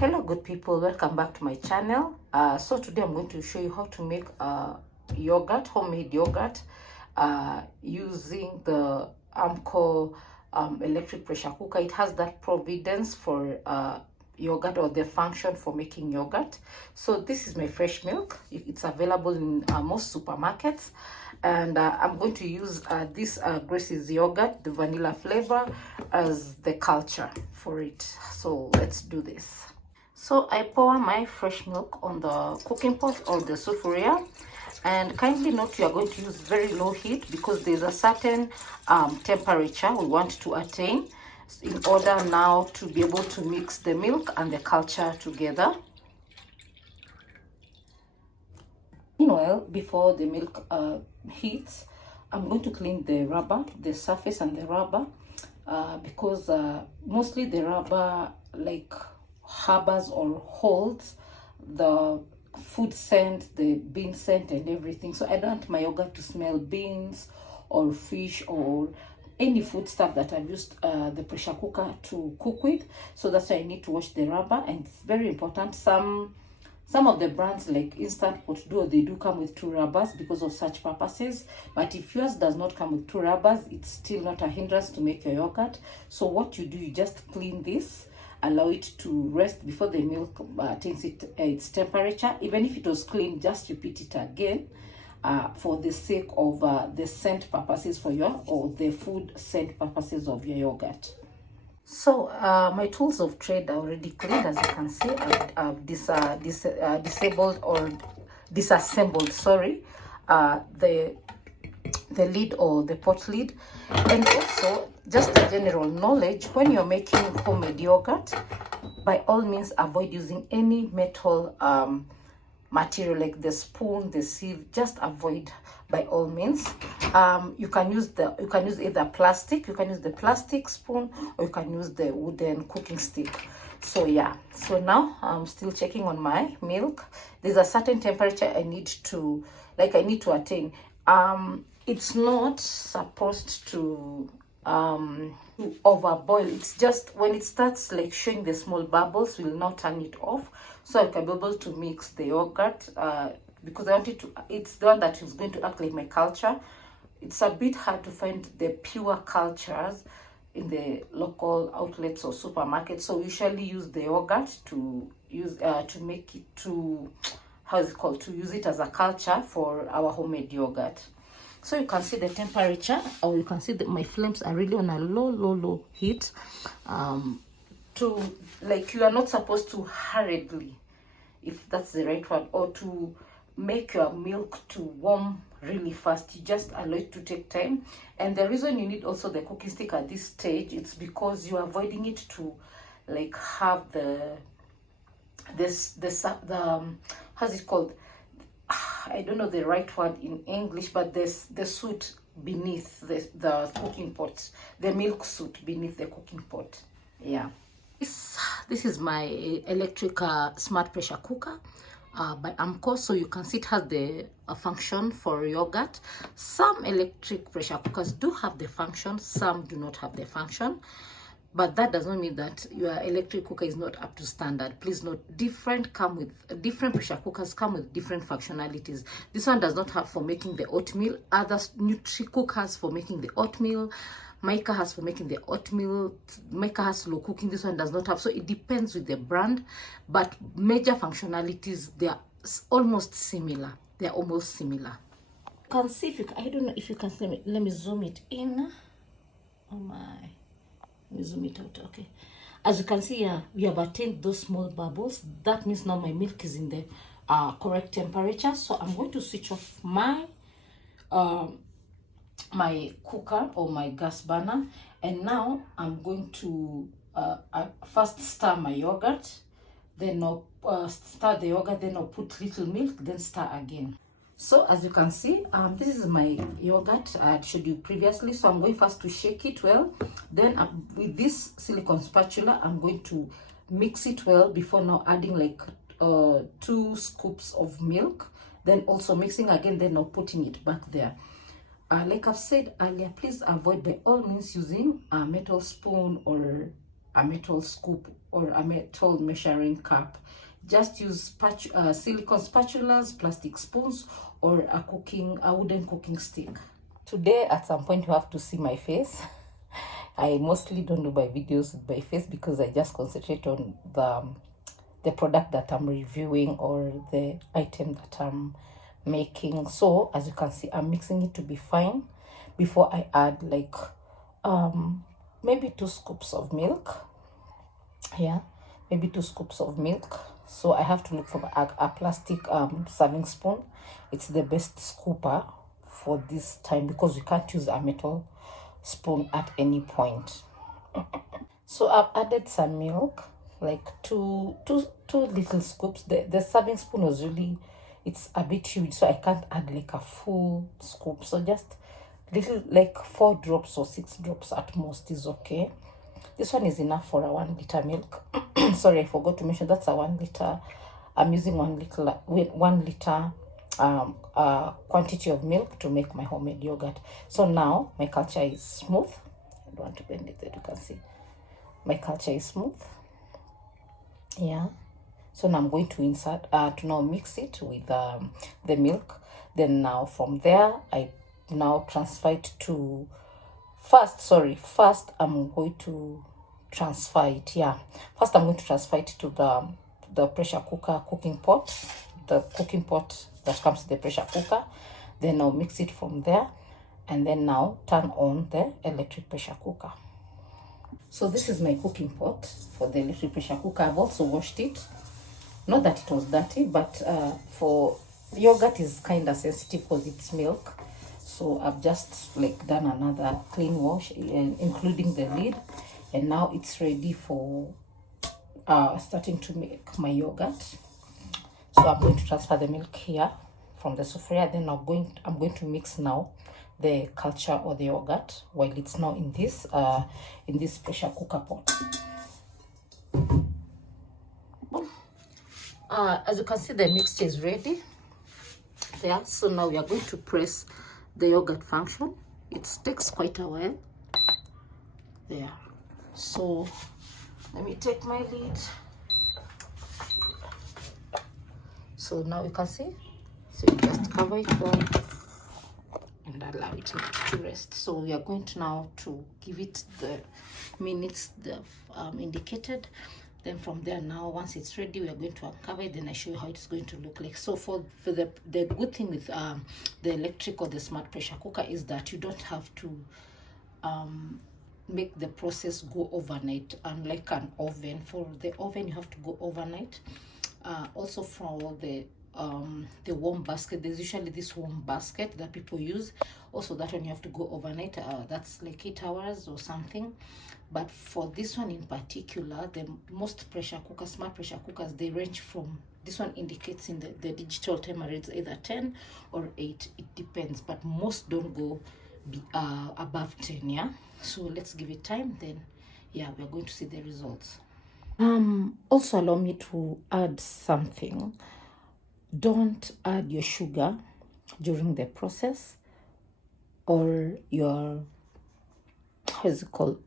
Hello good people, welcome back to my channel. So today I'm going to show you how to make yogurt, homemade yogurt, using the Armco electric pressure cooker. It has that providence for yogurt, or the function for making yogurt. So this is my fresh milk. It's available in most supermarkets, and I'm going to use this Grace's yogurt, the vanilla flavor, as the culture for it. So let's do this. So I pour my fresh milk on the cooking pot or the sufuria, and kindly note you are going to use very low heat because there's a certain temperature we want to attain in order now to be able to mix the milk and the culture together. Meanwhile, before the milk heats, I'm going to clean the rubber, the surface and the rubber, because mostly the rubber harbors or holds the food scent, the bean scent and everything. So I don't want my yogurt to smell beans or fish or any food stuff that I've used the pressure cooker to cook with. So that's why I need to wash the rubber, and it's very important. Some of the brands like Instant Pot they do come with 2 rubbers because of such purposes. But if yours does not come with 2 rubbers, it's still not a hindrance to make your yogurt. So what you do, you just clean this, allow it to rest before the milk attains its temperature. Even if it was clean, just repeat it again for the sake of the scent purposes for the food scent purposes of your yogurt. So my tools of trade are already cleaned. As you can see, I've disabled or disassembled, sorry, the lid or the pot lid. And also, just a general knowledge, when you're making homemade yogurt, by all means avoid using any metal material like the spoon, the sieve. Just avoid by all means. You can use either plastic, you can use the plastic spoon, or you can use the wooden cooking stick. So yeah, so now I'm still checking on my milk. There's a certain temperature I need to attain. It's not supposed to overboil. It's just when it starts like showing the small bubbles, we'll now turn it off so I can be able to mix the yogurt, because I want it to, it's the one that is going to act like my culture. It's a bit hard to find the pure cultures in the local outlets or supermarkets, so we usually use the yogurt to use to make it to, to use it as a culture for our homemade yogurt. So you can see the temperature, or you can see that my flames are really on a low heat. You are not supposed to hurriedly, if that's the right word, or to make your milk to warm really fast. You just allow it to take time. And the reason you need also the cooking stick at this stage, it's because you're avoiding it to have how's it called, I don't know the right word in English, but there's the soot beneath the cooking pot, the milk soot beneath the cooking pot. Yeah, this is my electric smart pressure cooker by Armco. So you can see it has the function for yogurt. Some electric pressure cookers do have the function, some do not have the function. But that does not mean that your electric cooker is not up to standard. Please note, different pressure cookers come with different functionalities. This one does not have for making the oatmeal. Other Nutri-Cook has for making the oatmeal. Mica has for making the oatmeal. Mica has slow cooking. This one does not have. So it depends with the brand. But major functionalities, they are almost similar. They are almost similar. You can see, I don't know if you can see, let me zoom it in. Oh my. Let me zoom it out. Okay, as you can see here, we have attained those small bubbles. That means now my milk is in the correct temperature. So I'm going to switch off my my cooker or my gas burner, and now I'm going to first stir my yogurt, then I'll stir the yogurt, then I'll put little milk, then stir again. So as you can see, this is my yogurt I had showed you previously. So I'm going first to shake it well. Then with this silicone spatula, I'm going to mix it well before now adding 2 scoops of milk. Then also mixing again, then now putting it back there. Like I've said earlier, please avoid by all means using a metal spoon or a metal scoop or a metal measuring cup. Just use silicone spatulas, plastic spoons, or a wooden cooking stick. Today, at some point, you have to see my face. I mostly don't do my videos with my face because I just concentrate on the product that I'm reviewing or the item that I'm making. So as you can see, I'm mixing it to be fine before I add like maybe 2 scoops of milk. Yeah, maybe 2 scoops of milk. So I have to look for a plastic serving spoon. It's the best scooper for this time because we can't use a metal spoon at any point. So I've added some milk, like two little scoops. The serving spoon was really, it's a bit huge, so I can't add like a full scoop. So just little, like 4 drops or 6 drops at most is okay. This one is enough for a 1 liter milk. Sorry, I forgot to mention that's a 1 liter. I'm using 1 liter quantity of milk to make my homemade yogurt. So now my culture is smooth. I don't want to bend it there, you can see. My culture is smooth. Yeah. So now I'm going to to now mix it with the milk. Then now from there, I now transfer it to, first I'm going to transfer it, first I'm going to transfer it to the pressure cooker cooking pot, the cooking pot that comes with the pressure cooker. Then I'll mix it from there, and then now turn on the electric pressure cooker. So this is my cooking pot for the electric pressure cooker. I've also washed it. Not that it was dirty, but for yogurt is kind of sensitive because it's milk. So I've just like done another clean wash, including the lid. And now it's ready for starting to make my yogurt. So I'm going to transfer the milk here from the sufria. Then I'm going to mix now the culture or the yogurt while it's now in this pressure cooker pot. As you can see, the mixture is ready there. So now we are going to press the yogurt function. It takes quite a while there. So let me take my lid. So now you can see, so you just cover it well and allow it to rest. So we are going to now to give it the minutes indicated. Then from there, now once it's ready, we are going to uncover it. Then I show you how it's going to look like. So for the good thing with the electric or the smart pressure cooker is that you don't have to make the process go overnight, unlike an oven. For the oven, you have to go overnight. Also for the warm basket, there's usually this warm basket that people use. Also that one you have to go overnight. That's like 8 hours or something. But for this one in particular, the most pressure cookers, smart pressure cookers, they range from, this one indicates in the digital timer, it's either 10 or 8, it depends, but most don't go above 10. Yeah, so let's give it time, then yeah, we're going to see the results. Also allow me to add something. Don't add your sugar during the process, or your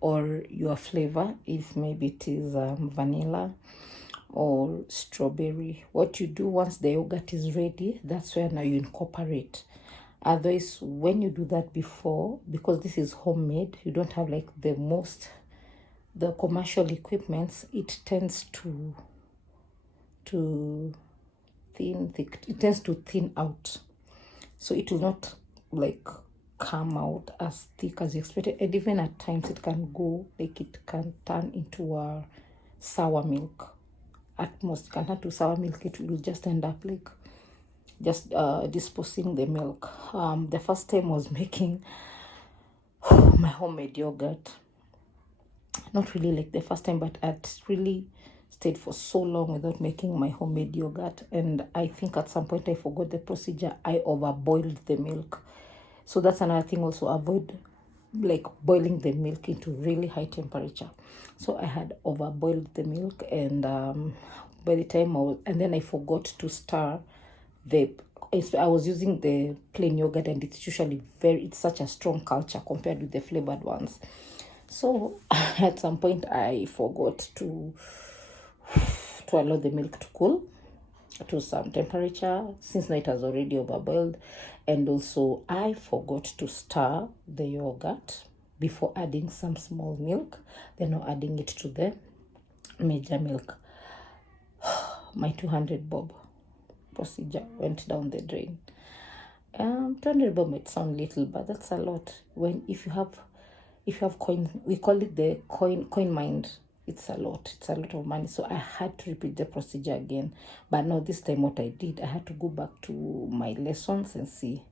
or your flavor, if maybe it is vanilla or strawberry. What you do once the yogurt is ready, that's where now you incorporate. Otherwise, when you do that before, because this is homemade, you don't have like the commercial equipments, it tends to thin out, so it will not like come out as thick as you expected, and even at times it can turn into a sour milk. At most it can turn to sour milk. It will just end up like just disposing the milk. The first time I was making my homemade yogurt, not really like the first time, but I'd really stayed for so long without making my homemade yogurt, and I think at some point I forgot the procedure. I overboiled the milk. So that's another thing also. Avoid like boiling the milk into really high temperature. So I had overboiled the milk, and by the time and then I forgot to stir I was using the plain yogurt, and it's usually it's such a strong culture compared with the flavored ones. So at some point I forgot to to allow the milk to cool to some temperature, since now it has already overboiled. And also I forgot to stir the yogurt before adding some small milk, then now adding it to the major milk. My 200 bob procedure went down the drain. 200 bob might sound little, but that's a lot. When if you have coin, we call it the coin mind, it's a lot of money. So I had to repeat the procedure again. But now this time what I did, I had to go back to my lessons and see,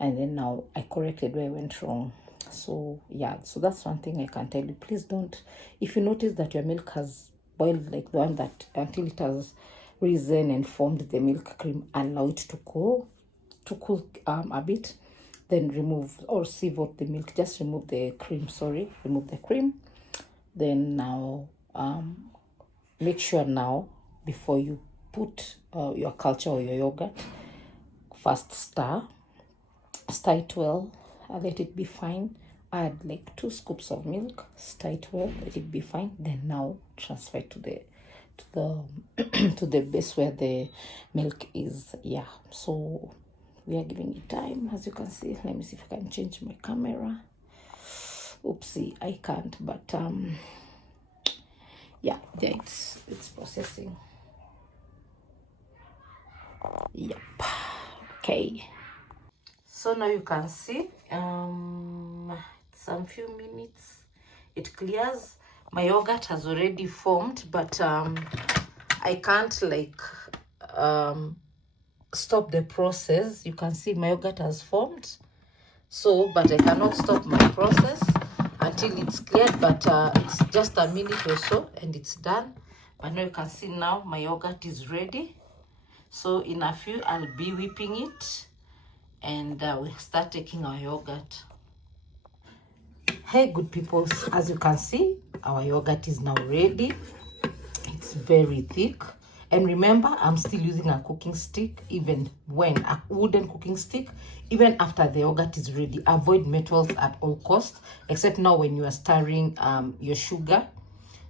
and then now I corrected where I went wrong. So yeah, so that's one thing I can tell you. Please don't, if you notice that your milk has boiled like the one that until it has risen and formed the milk cream, allow it to cool a bit, then remove or sieve out the milk. Just remove the cream, remove the cream. Then now make sure now, before you put your culture or your yogurt, first stir it well, let it be fine. Add like 2 scoops of milk, stir it well, let it be fine. Then now transfer it to the to the base where the milk is. Yeah, so we are giving it time, as you can see. Let me see if I can change my camera. Oopsie, I can't, but yeah, it's processing. Yep. Okay, so now you can see some few minutes it clears. My yogurt has already formed, but I can't like stop the process. You can see my yogurt has formed, so but I cannot stop my process until it's cleared. But it's just a minute or so and it's done. But now you can see now my yogurt is ready. So in a few I'll be whipping it, and we'll start taking our yogurt. Hey good people, as you can see, our yogurt is now ready. It's very thick. And remember, I'm still using a cooking stick, even when a wooden cooking stick, even after the yogurt is ready. Avoid metals at all costs, except now when you are stirring your sugar,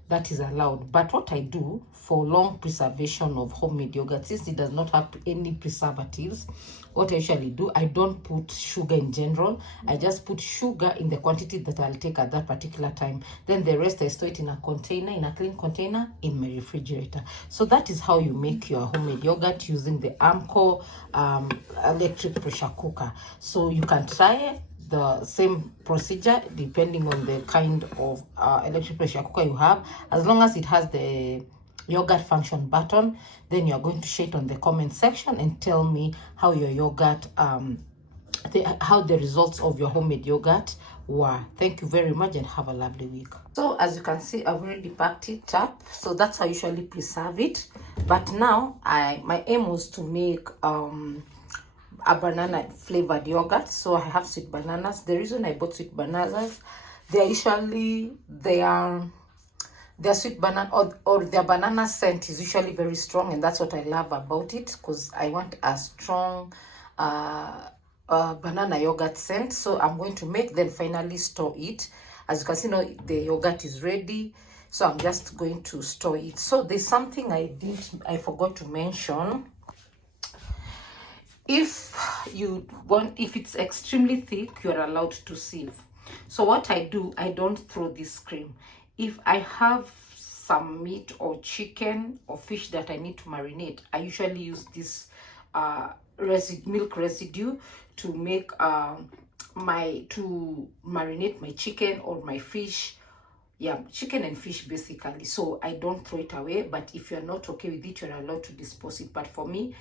that is allowed. But what I do for long preservation of homemade yogurt, since it does not have any preservatives, what I usually do, I don't put sugar in general. I just put sugar in the quantity that I'll take at that particular time. Then the rest I store it in a container, in a clean container in my refrigerator. So that is how you make your homemade yogurt using the Armco electric pressure cooker. So you can try the same procedure depending on the kind of electric pressure cooker you have. As long as it has the yogurt function button, then you're going to share it on the comment section and tell me how your yogurt how the results of your homemade yogurt were. Thank you very much and have a lovely week. So as you can see, I've already packed it up. So that's how I usually preserve it. But now my aim was to make a banana flavored yogurt. So I have sweet bananas. The reason I bought sweet bananas, their sweet banana or their banana scent is usually very strong, and that's what I love about it, because I want a strong banana yogurt scent. So I'm going to make, then finally store it. As you can see now, the yogurt is ready, so I'm just going to store it. So there's something I forgot to mention. If it's extremely thick, you're allowed to sieve. So what I do, I don't throw this cream. If I have some meat or chicken or fish that I need to marinate, I usually use this milk residue to make to marinate my chicken or my fish. Yeah, chicken and fish basically. So I don't throw it away, but if you're not okay with it, you're allowed to dispose it. But for me,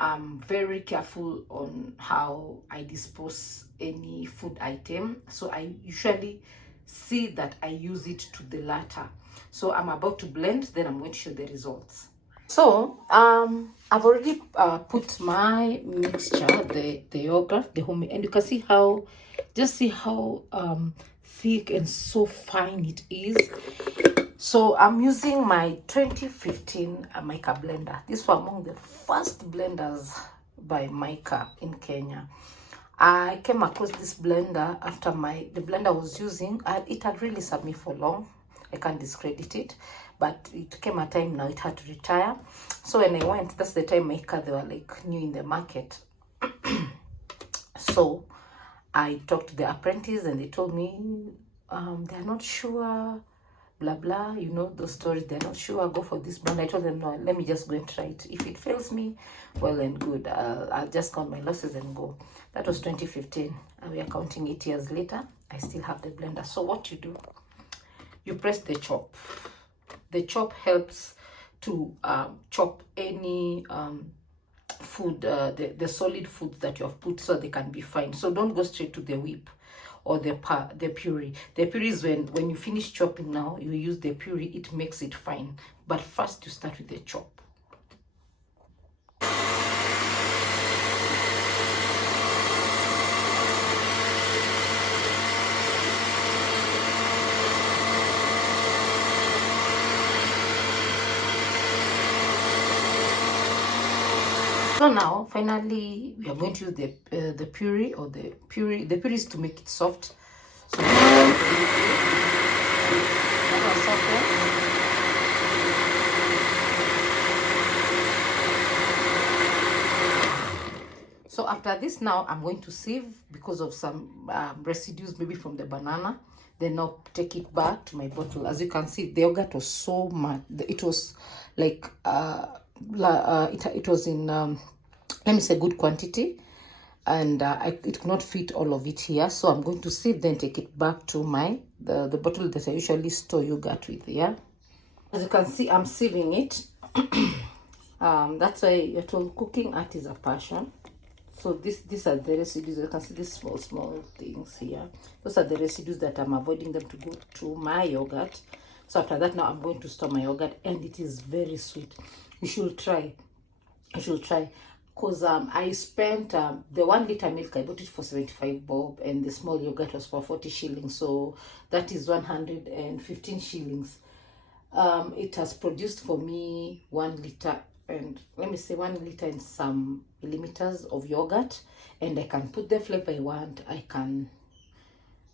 I'm very careful on how I dispose any food item. So I usually see that I use it to the latter. So I'm about to blend, then I'm going to show the results. So I've already put my mixture, the yogurt, the homemade, and you can see how, just see how thick and so fine it is. So I'm using my 2015 Mica blender. This was among the first blenders by Mica in Kenya. I came across this blender after the blender I was using, and it had really served me for long. I can't discredit it. but it came a time now it had to retire. So when I went, that's the time my car, they were like new in the market. So I talked to the apprentice and they told me they're not sure, blah blah, you know those stories, they're not sure, go for this brand. I told them, no, let me just go and try it. If it fails me, well and good, I'll just count my losses and go. That was 2015, and we are counting 8 years later. I still have the blender. So what you do, you press the chop. The chop helps to chop any food, the solid foods that you have put, so they can be fine. So don't go straight to the whip or the puree. The puree is when you finish chopping. Now you use the puree, it makes it fine, but first you start with the chop. So now finally we are going to use the puree, or the puree is to make it soft. So so after this, now I'm going to sieve because of some residues maybe from the banana. Then I'll take it back to my bottle. As you can see, the yogurt was so much, it was like it was in let me say good quantity, and it could not fit all of it here. So I'm going to sieve, then take it back to my the bottle that I usually store yogurt with. Yeah, as you can see, I'm sieving it. That's why you're told cooking art is a passion. So these are the residues. You can see these small things here. Those are the residues that I'm avoiding them to go to my yogurt. So after that, now I'm going to store my yogurt, and it is very sweet. You should try. You should try. Because I spent the 1 liter milk, I bought it for 75 bob, and the small yogurt was for 40 shillings. So that is 115 shillings. It has produced for me 1 liter, and let me say 1 liter and some millimeters of yogurt, and I can put the flavor I want. I can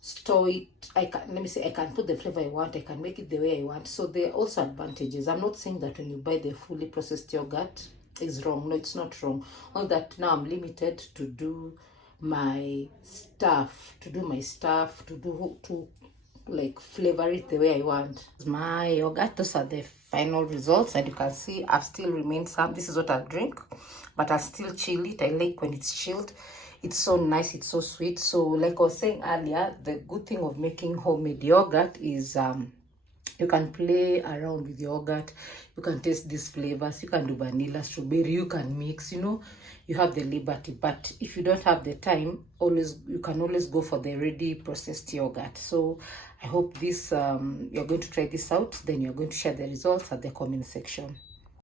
store it. I can put the flavor I want. I can make it the way I want. So there are also advantages. I'm not saying that when you buy the fully processed yogurt is wrong. No, it's not wrong. Only that now I'm limited to do my stuff, to like flavor it the way I want. My yogurt, those are the final results, and you can see I've still remained some. This is what I'll drink, but I'll still chill it. I like when it's chilled. It's so nice, it's so sweet. So like I was saying earlier, the good thing of making homemade yogurt is you can play around with yogurt. You can taste these flavors. You can do vanilla, strawberry, you can mix, you know, you have the liberty. But if you don't have the time, you can always go for the ready processed yogurt. So I hope this you're going to try this out, then you're going to share the results at the comment section.